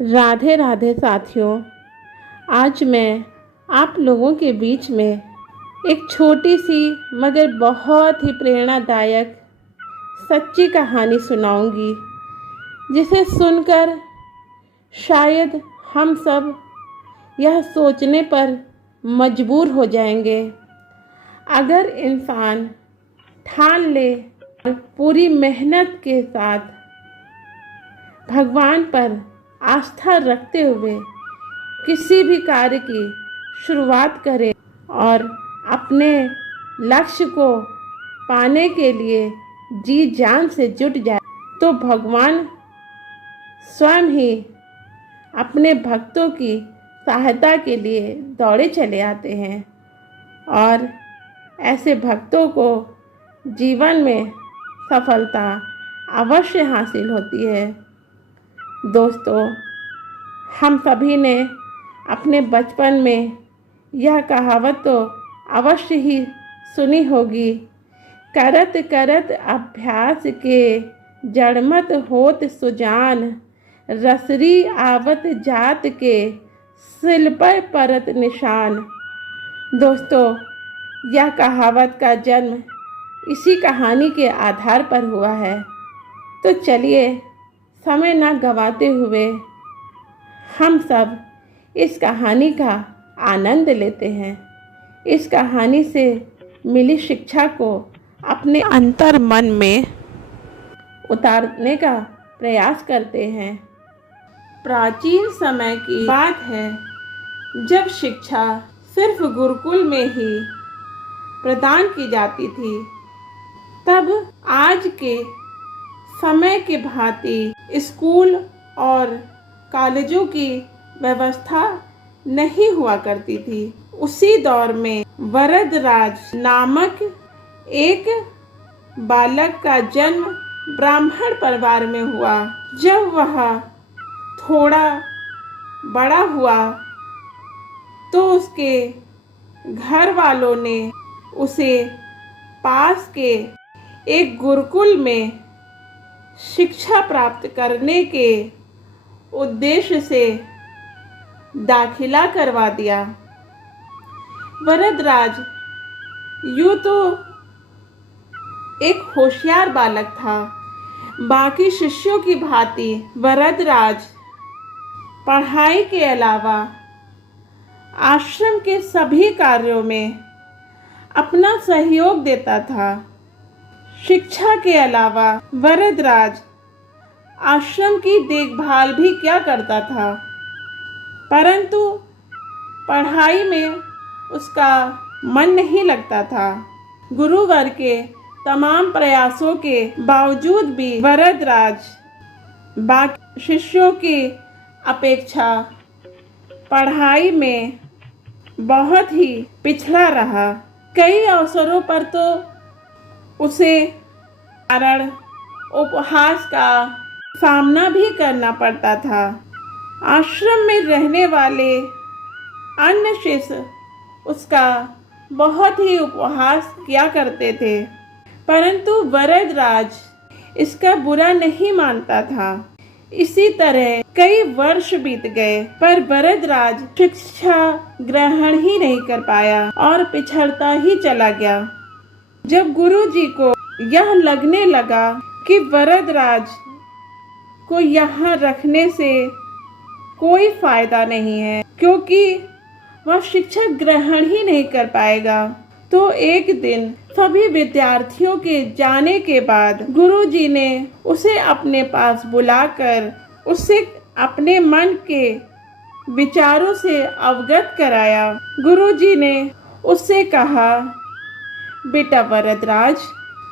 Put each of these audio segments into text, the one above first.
राधे राधे साथियों। आज मैं आप लोगों के बीच में एक छोटी सी मगर बहुत ही प्रेरणादायक सच्ची कहानी सुनाऊंगी, जिसे सुनकर शायद हम सब यह सोचने पर मजबूर हो जाएंगे, अगर इंसान ठान ले और पूरी मेहनत के साथ भगवान पर आस्था रखते हुए किसी भी कार्य की शुरुआत करे और अपने लक्ष्य को पाने के लिए जी जान से जुट जाए, तो भगवान स्वयं ही अपने भक्तों की सहायता के लिए दौड़े चले आते हैं और ऐसे भक्तों को जीवन में सफलता अवश्य हासिल होती है। दोस्तों, हम सभी ने अपने बचपन में यह कहावत तो अवश्य ही सुनी होगी, करत करत अभ्यास के जड़मत होत सुजान, रसरी आवत जात के सिल पर परत निशान। दोस्तों, यह कहावत का जन्म इसी कहानी के आधार पर हुआ है। तो चलिए समय ना गंवाते हुए हम सब इस कहानी का आनंद लेते हैं। इस कहानी से मिली शिक्षा को अपने अंतर मन में उतारने का प्रयास करते हैं। प्राचीन समय की बात है, जब शिक्षा सिर्फ गुरुकुल में ही प्रदान की जाती थी। तब आज के समय के भांति स्कूल और कॉलेजों की व्यवस्था नहीं हुआ करती थी। उसी दौर में वरदराज नामक एक बालक का जन्म ब्राह्मण परिवार में हुआ। जब वह थोड़ा बड़ा हुआ तो उसके घर वालों ने उसे पास के एक गुरुकुल में शिक्षा प्राप्त करने के उद्देश्य से दाखिला करवा दिया। वरदराज यूँ तो एक होशियार बालक था। बाकी शिष्यों की भांति वरदराज पढ़ाई के अलावा आश्रम के सभी कार्यों में अपना सहयोग देता था। शिक्षा के अलावा वरदराज आश्रम की देखभाल भी क्या करता था, परंतु पढ़ाई में उसका मन नहीं लगता था। गुरुवर के तमाम प्रयासों के बावजूद भी वरदराज बाकी शिष्यों की अपेक्षा पढ़ाई में बहुत ही पिछड़ा रहा। कई अवसरों पर तो उसे कारण उपहास का सामना भी करना पड़ता था। आश्रम में रहने वाले अन्य शिष्य उसका बहुत ही उपहास किया करते थे, परंतु वरदराज इसका बुरा नहीं मानता था। इसी तरह कई वर्ष बीत गए, पर वरदराज शिक्षा ग्रहण ही नहीं कर पाया और पिछड़ता ही चला गया। जब गुरुजी को यह लगने लगा कि वरदराज को यहाँ रखने से कोई फायदा नहीं है, क्योंकि वह शिक्षा ग्रहण ही नहीं कर पाएगा, तो एक दिन सभी विद्यार्थियों के जाने के बाद गुरुजी ने उसे अपने पास बुलाकर उससे अपने मन के विचारों से अवगत कराया। गुरुजी ने उससे कहा, बेटा वरदराज,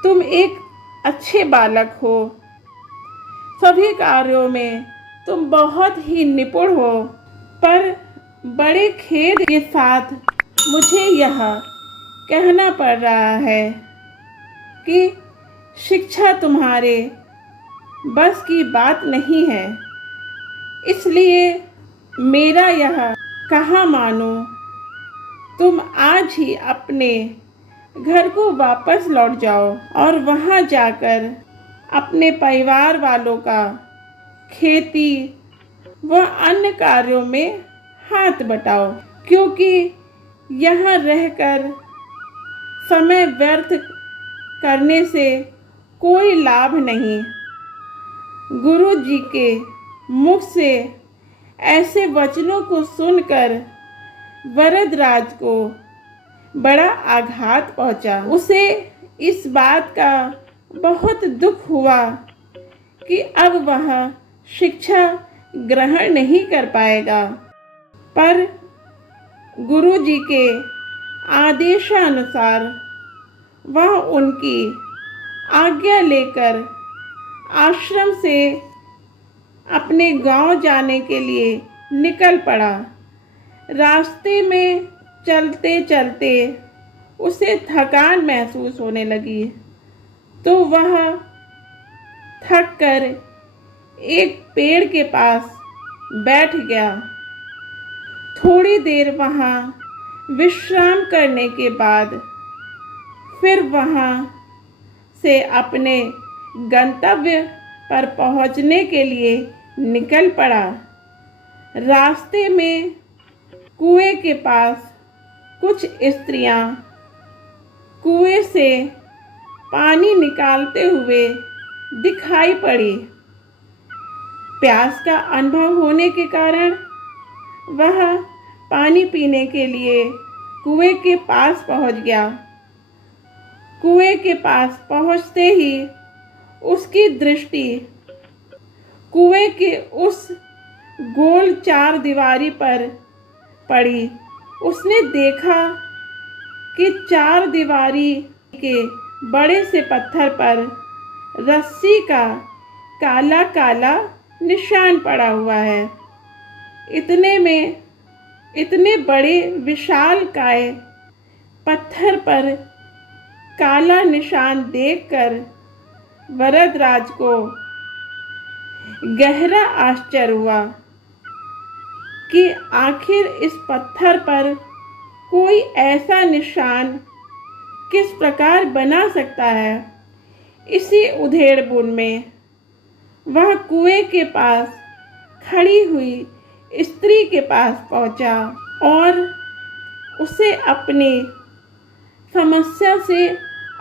तुम एक अच्छे बालक हो, सभी कार्यों में तुम बहुत ही निपुण हो, पर बड़े खेद के साथ मुझे यह कहना पड़ रहा है कि शिक्षा तुम्हारे बस की बात नहीं है। इसलिए मेरा यह कहा मानो, तुम आज ही अपने घर को वापस लौट जाओ और वहाँ जाकर अपने परिवार वालों का खेती वह अन्य कार्यों में हाथ बटाओ, क्योंकि यहाँ रहकर समय व्यर्थ करने से कोई लाभ नहीं। गुरु जी के मुख से ऐसे वचनों को सुनकर वरदराज को बड़ा आघात पहुंचा। उसे इस बात का बहुत दुख हुआ कि अब वह शिक्षा ग्रहण नहीं कर पाएगा, पर गुरु जी के आदेशानुसार वह उनकी आज्ञा लेकर आश्रम से अपने गांव जाने के लिए निकल पड़ा। रास्ते में चलते चलते उसे थकान महसूस होने लगी, तो वह थक कर एक पेड़ के पास बैठ गया। थोड़ी देर वहाँ विश्राम करने के बाद फिर वहाँ से अपने गंतव्य पर पहुँचने के लिए निकल पड़ा। रास्ते में कुएं के पास कुछ स्त्रियां कुएं से पानी निकालते हुए दिखाई पड़ी। प्यास का अनुभव होने के कारण वह पानी पीने के लिए कुएं के पास पहुंच गया। कुएं के पास पहुंचते ही उसकी दृष्टि कुएं के उस गोल चार दीवारी पर पड़ी। उसने देखा कि चार दीवारी के बड़े से पत्थर पर रस्सी का काला काला निशान पड़ा हुआ है। इतने में इतने बड़े विशालकाय पत्थर पर काला निशान देखकर वरदराज को गहरा आश्चर्य हुआ कि आखिर इस पत्थर पर कोई ऐसा निशान किस प्रकार बना सकता है। इसी उधेड़-बुन में वह कुएं के पास खड़ी हुई स्त्री के पास पहुंचा और उसे अपनी समस्या से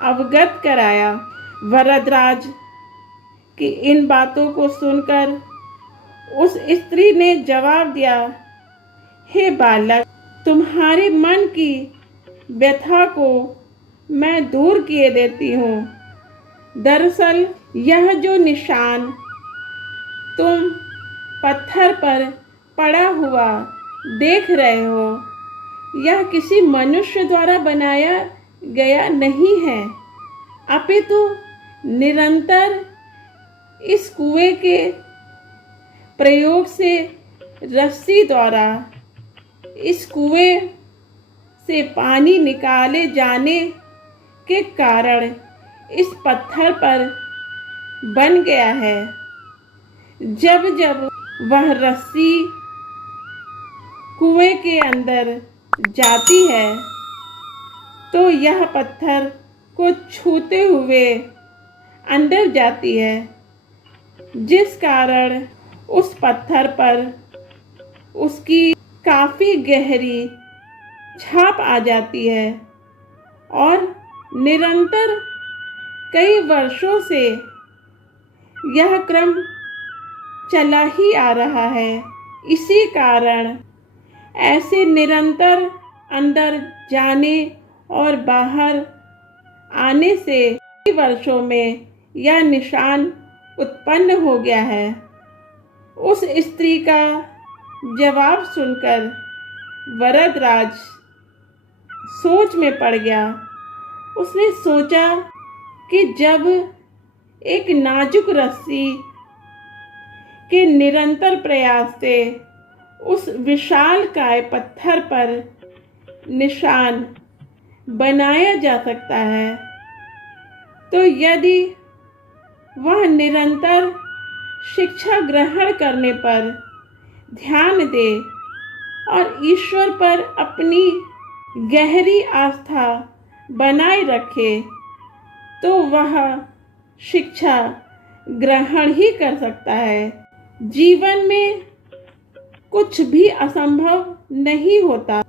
अवगत कराया। वरदराज की इन बातों को सुनकर उस स्त्री ने जवाब दिया, हे बालक, तुम्हारे मन की व्यथा को मैं दूर किए देती हूँ। दरअसल यह जो निशान तुम पत्थर पर पड़ा हुआ देख रहे हो, यह किसी मनुष्य द्वारा बनाया गया नहीं है, अपितु निरंतर इस कुएं के प्रयोग से रस्सी द्वारा इस कुएं से पानी निकाले जाने के कारण इस पत्थर पर बन गया है। जब जब वह रस्सी कुएं के अंदर जाती है तो यह पत्थर को छूते हुए अंदर जाती है, जिस कारण उस पत्थर पर उसकी काफ़ी गहरी छाप आ जाती है और निरंतर कई वर्षों से यह क्रम चला ही आ रहा है। इसी कारण ऐसे निरंतर अंदर जाने और बाहर आने से कई वर्षों में यह निशान उत्पन्न हो गया है। उस स्त्री का जवाब सुनकर वरदराज सोच में पड़ गया। उसने सोचा कि जब एक नाजुक रस्सी के निरंतर प्रयास से उस विशालकाय पत्थर पर निशान बनाया जा सकता है, तो यदि वह निरंतर शिक्षा ग्रहण करने पर ध्यान दे और ईश्वर पर अपनी गहरी आस्था बनाए रखे, तो वह शिक्षा ग्रहण ही कर सकता है। जीवन में कुछ भी असंभव नहीं होता।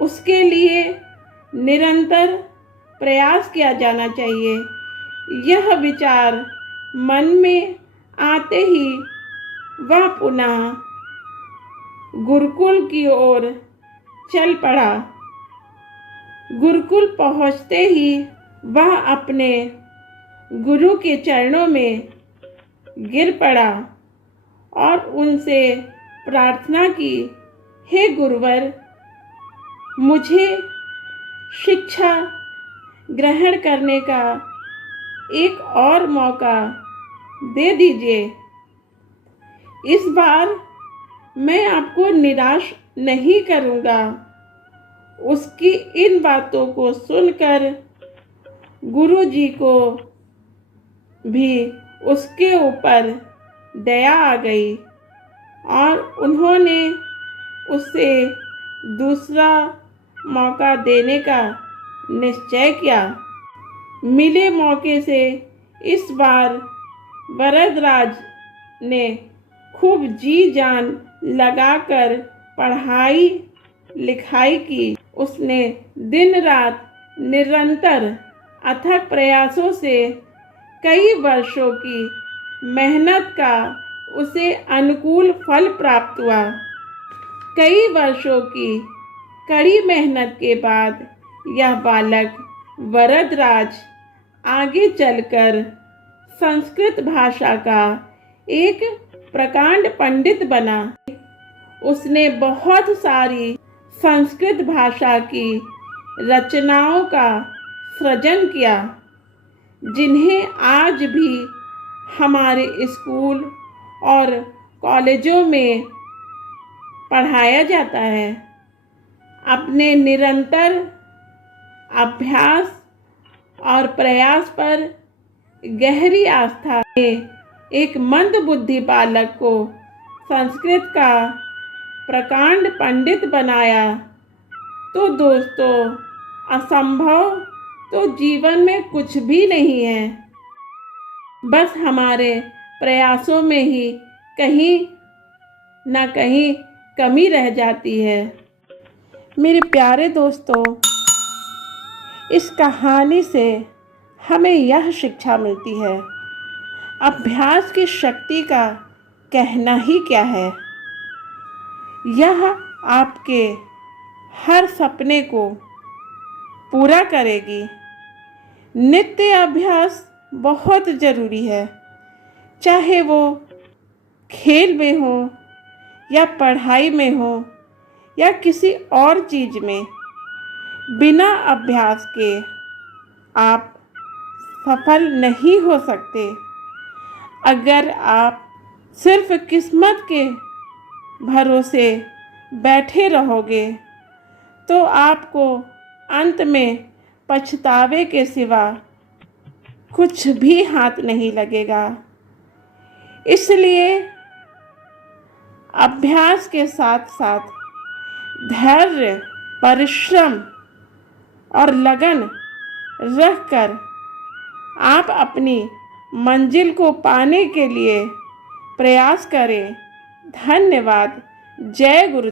उसके लिए निरंतर प्रयास किया जाना चाहिए। यह विचार मन में आते ही वह पुनः गुरुकुल की ओर चल पड़ा। गुरुकुल पहुंचते ही वह अपने गुरु के चरणों में गिर पड़ा और उनसे प्रार्थना की, हे गुरुवर, मुझे शिक्षा ग्रहण करने का एक और मौका दे दीजिए। इस बार मैं आपको निराश नहीं करूँगा। उसकी इन बातों को सुनकर गुरुजी को भी उसके ऊपर दया आ गई और उन्होंने उसे दूसरा मौका देने का निश्चय किया। मिले मौके से इस बार वरदराज ने खूब जी जान लगाकर पढ़ाई लिखाई की। उसने दिन रात निरंतर अथक प्रयासों से कई वर्षों की मेहनत का उसे अनुकूल फल प्राप्त हुआ। कई वर्षों की कड़ी मेहनत के बाद यह बालक वरदराज आगे चलकर संस्कृत भाषा का एक प्रकांड पंडित बना। उसने बहुत सारी संस्कृत भाषा की रचनाओं का सृजन किया, जिन्हें आज भी हमारे स्कूल और कॉलेजों में पढ़ाया जाता है। अपने निरंतर अभ्यास और प्रयास पर गहरी आस्था ने एक मंदबुद्धि बालक को संस्कृत का प्रकांड पंडित बनाया। तो दोस्तों, असंभव तो जीवन में कुछ भी नहीं है। बस हमारे प्रयासों में ही कहीं ना कहीं कमी रह जाती है। मेरे प्यारे दोस्तों, इस कहानी से हमें यह शिक्षा मिलती है, अभ्यास की शक्ति का कहना ही क्या है। यह आपके हर सपने को पूरा करेगी। नित्य अभ्यास बहुत ज़रूरी है, चाहे वो खेल में हो या पढ़ाई में हो या किसी और चीज़ में। बिना अभ्यास के आप सफल नहीं हो सकते। अगर आप सिर्फ किस्मत के भरोसे बैठे रहोगे तो आपको अंत में पछतावे के सिवा कुछ भी हाथ नहीं लगेगा। इसलिए अभ्यास के साथ साथ धैर्य, परिश्रम और लगन रखकर आप अपनी मंजिल को पाने के लिए प्रयास करें। धन्यवाद। जय गुरु।